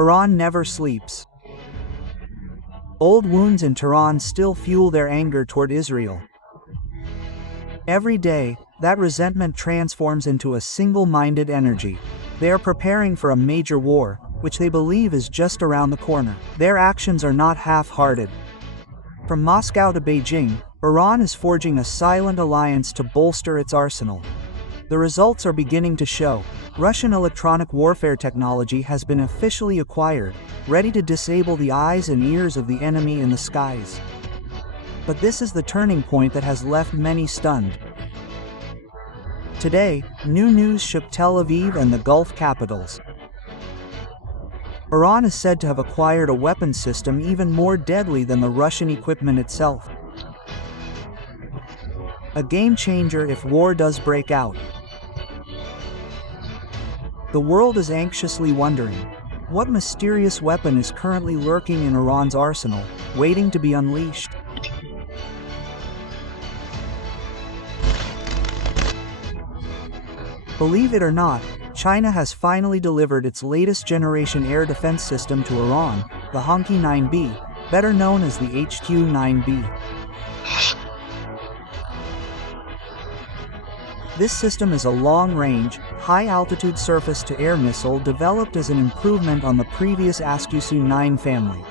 Iran never sleeps. Old wounds in Tehran still fuel their anger toward Israel. Every day, that resentment transforms into a single-minded energy. They are preparing for a major war, which they believe is just around the corner. Their actions are not half-hearted. From Moscow to Beijing, Iran is forging a silent alliance to bolster its arsenal. The results are beginning to show. Russian electronic warfare technology has been officially acquired, ready to disable the eyes and ears of the enemy in the skies. But this is the turning point that has left many stunned. Today, new news shook Tel Aviv and the Gulf capitals. Iran is said to have acquired a weapons system even more deadly than the Russian equipment itself. A game changer if war does break out. The world is anxiously wondering, what mysterious weapon is currently lurking in Iran's arsenal, waiting to be unleashed? Believe it or not, China has finally delivered its latest generation air defense system to Iran, the Honky 9B, better known as the HQ-9B. This system is a long-range, high-altitude surface-to-air missile developed as an improvement on the previous Askew-9 family.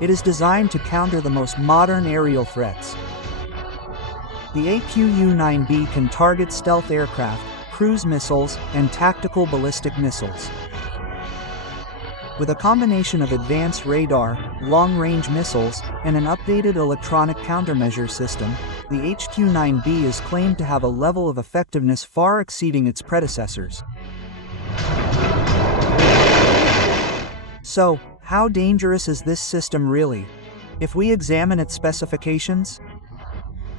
It is designed to counter the most modern aerial threats. The HQ-9B can target stealth aircraft, cruise missiles, and tactical ballistic missiles. With a combination of advanced radar, long-range missiles, and an updated electronic countermeasure system, the HQ-9B is claimed to have a level of effectiveness far exceeding its predecessors. So, how dangerous is this system really? If we examine its specifications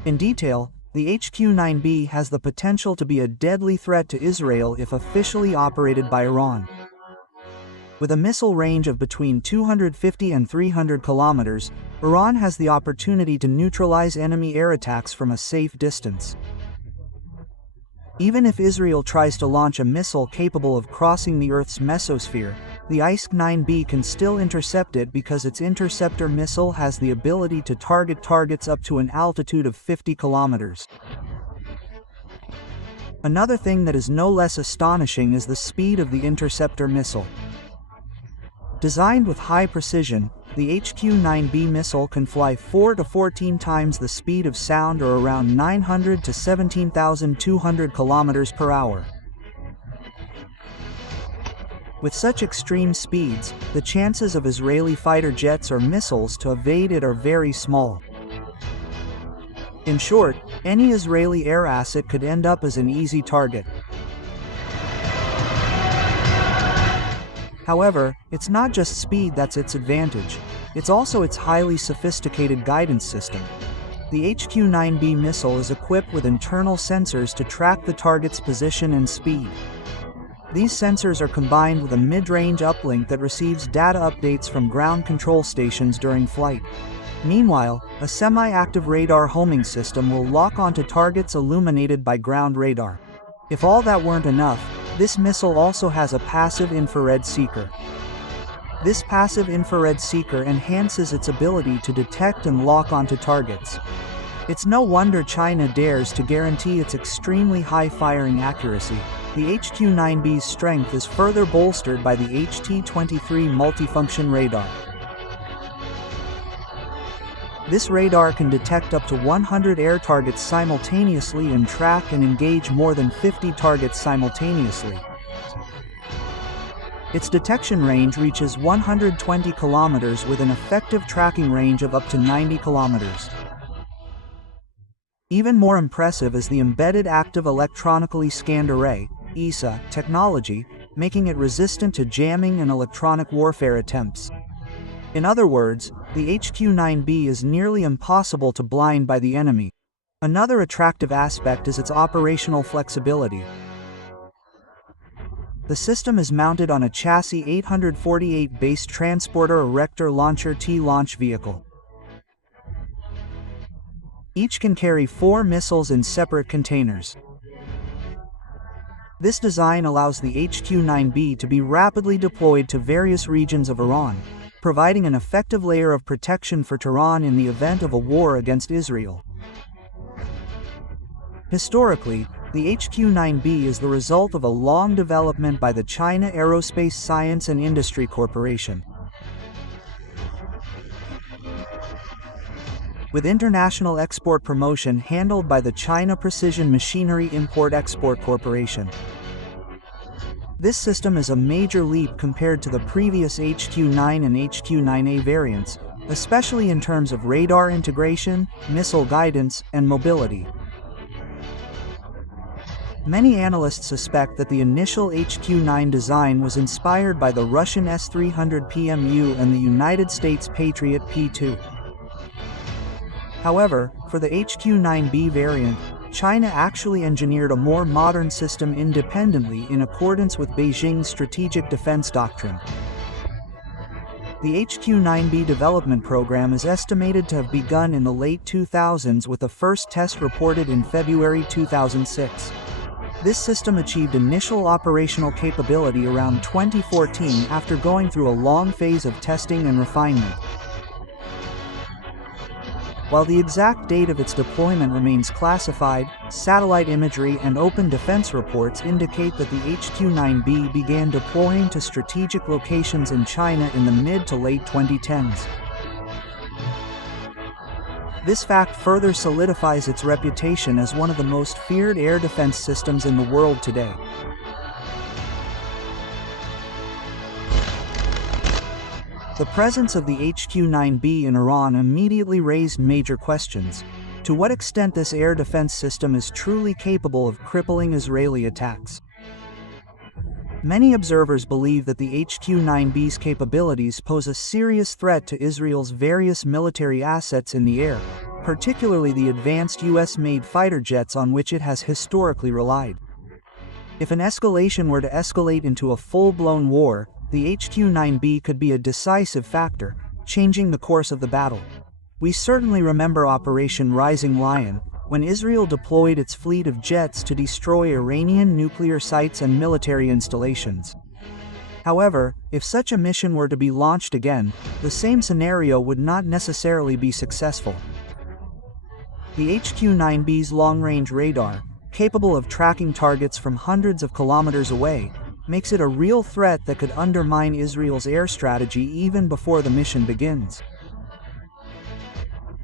in detail, the HQ-9B has the potential to be a deadly threat to Israel if officially operated by Iran. With a missile range of between 250 and 300 kilometers, Iran has the opportunity to neutralize enemy air attacks from a safe distance. Even if Israel tries to launch a missile capable of crossing the Earth's mesosphere, the HQ-9B can still intercept it because its interceptor missile has the ability to target targets up to an altitude of 50 kilometers. Another thing that is no less astonishing is the speed of the interceptor missile. Designed with high precision, the HQ-9B missile can fly 4 to 14 times the speed of sound, or around 900 to 17,200 kilometers per hour. With such extreme speeds, the chances of Israeli fighter jets or missiles to evade it are very small. In short, any Israeli air asset could end up as an easy target. However, it's not just speed that's its advantage, it's also its highly sophisticated guidance system. The HQ-9B missile is equipped with internal sensors to track the target's position and speed. These sensors are combined with a mid-range uplink that receives data updates from ground control stations during flight. Meanwhile, a semi-active radar homing system will lock onto targets illuminated by ground radar. If all that weren't enough, this missile also has a passive infrared seeker. This passive infrared seeker enhances its ability to detect and lock onto targets. It's no wonder China dares to guarantee its extremely high firing accuracy. The HQ-9B's strength is further bolstered by the HT-23 multifunction radar. This radar can detect up to 100 air targets simultaneously and track and engage more than 50 targets simultaneously. Its detection range reaches 120 kilometers with an effective tracking range of up to 90 kilometers. Even more impressive is the embedded active electronically scanned array (ESA) technology, making it resistant to jamming and electronic warfare attempts. In other words, the HQ-9B is nearly impossible to blind by the enemy. Another attractive aspect is its operational flexibility. The system is mounted on a chassis 848 base transporter erector launcher T-launch vehicle. Each can carry 4 missiles in separate containers. This design allows the HQ-9B to be rapidly deployed to various regions of Iran, providing an effective layer of protection for Tehran in the event of a war against Israel. Historically, the HQ-9B is the result of a long development by the China Aerospace Science and Industry Corporation. With international export promotion handled by the China Precision Machinery Import-Export Corporation. This system is a major leap compared to the previous HQ-9 and HQ-9A variants, especially in terms of radar integration, missile guidance, and mobility. Many analysts suspect that the initial HQ-9 design was inspired by the Russian S-300 PMU and the United States Patriot P-2. However, for the HQ-9B variant, China actually engineered a more modern system independently in accordance with Beijing's strategic defense doctrine. The HQ-9B development program is estimated to have begun in the late 2000s, with the first test reported in February 2006. This system achieved initial operational capability around 2014 after going through a long phase of testing and refinement. While the exact date of its deployment remains classified, satellite imagery and open defense reports indicate that the HQ-9B began deploying to strategic locations in China in the mid to late 2010s. This fact further solidifies its reputation as one of the most feared air defense systems in the world today. The presence of the HQ-9B in Iran immediately raised major questions. To what extent this air defense system is truly capable of crippling Israeli attacks? Many observers believe that the HQ-9B's capabilities pose a serious threat to Israel's various military assets in the air, particularly the advanced US-made fighter jets on which it has historically relied. If an escalation were to escalate into a full-blown war, the HQ-9B could be a decisive factor, changing the course of the battle. We certainly remember Operation Rising Lion, when Israel deployed its fleet of jets to destroy Iranian nuclear sites and military installations. However, if such a mission were to be launched again, the same scenario would not necessarily be successful. The HQ-9B's long-range radar, capable of tracking targets from hundreds of kilometers away, makes it a real threat that could undermine Israel's air strategy even before the mission begins.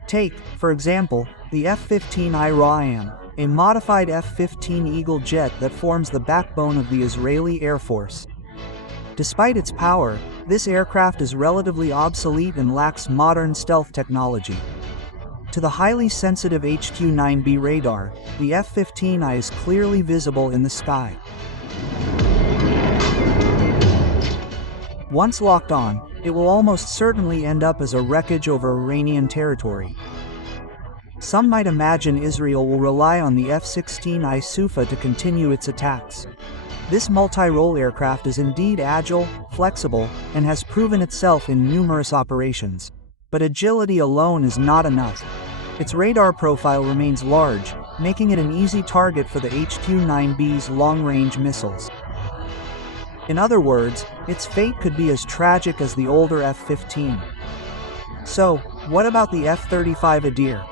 Take, for example, the F-15I Ra'am, a modified F-15 Eagle jet that forms the backbone of the Israeli Air Force. Despite its power, this aircraft is relatively obsolete and lacks modern stealth technology. To the highly sensitive HQ-9B radar, the F-15I is clearly visible in the sky. Once locked on, it will almost certainly end up as a wreckage over Iranian territory. Some might imagine Israel will rely on the F-16I Sufa to continue its attacks. This multi-role aircraft is indeed agile, flexible, and has proven itself in numerous operations. But agility alone is not enough. Its radar profile remains large, making it an easy target for the HQ-9B's long-range missiles. In other words, its fate could be as tragic as the older F-15. So, what about the F-35 Adir?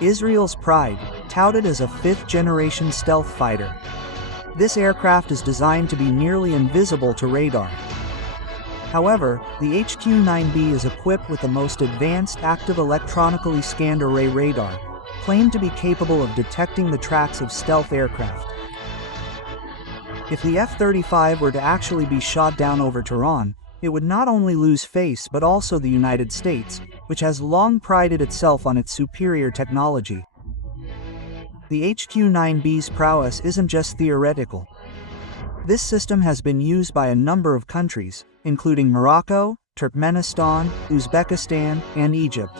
Israel's pride, touted as a fifth-generation stealth fighter. This aircraft is designed to be nearly invisible to radar. However, the HQ-9B is equipped with the most advanced active electronically scanned array radar, claimed to be capable of detecting the tracks of stealth aircraft. If the F-35 were to actually be shot down over Tehran, it would not only lose face but also the United States, which has long prided itself on its superior technology. The HQ-9B's prowess isn't just theoretical. This system has been used by a number of countries, including Morocco, Turkmenistan, Uzbekistan, and Egypt.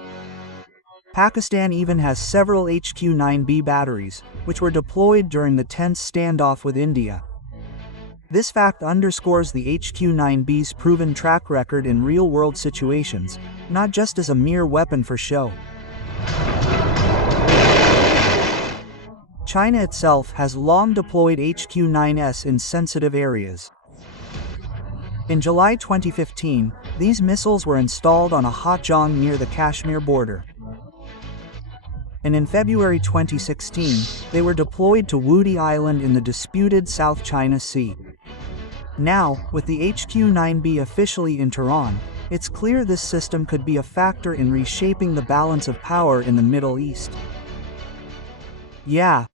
Pakistan even has several HQ-9B batteries, which were deployed during the tense standoff with India. This fact underscores the HQ-9B's proven track record in real-world situations, not just as a mere weapon for show. China itself has long deployed HQ-9s in sensitive areas. In July 2015, these missiles were installed on a Hotjong near the Kashmir border. And in February 2016, they were deployed to Woody Island in the disputed South China Sea. Now, with the HQ-9B officially in Tehran, it's clear this system could be a factor in reshaping the balance of power in the Middle East. Yeah,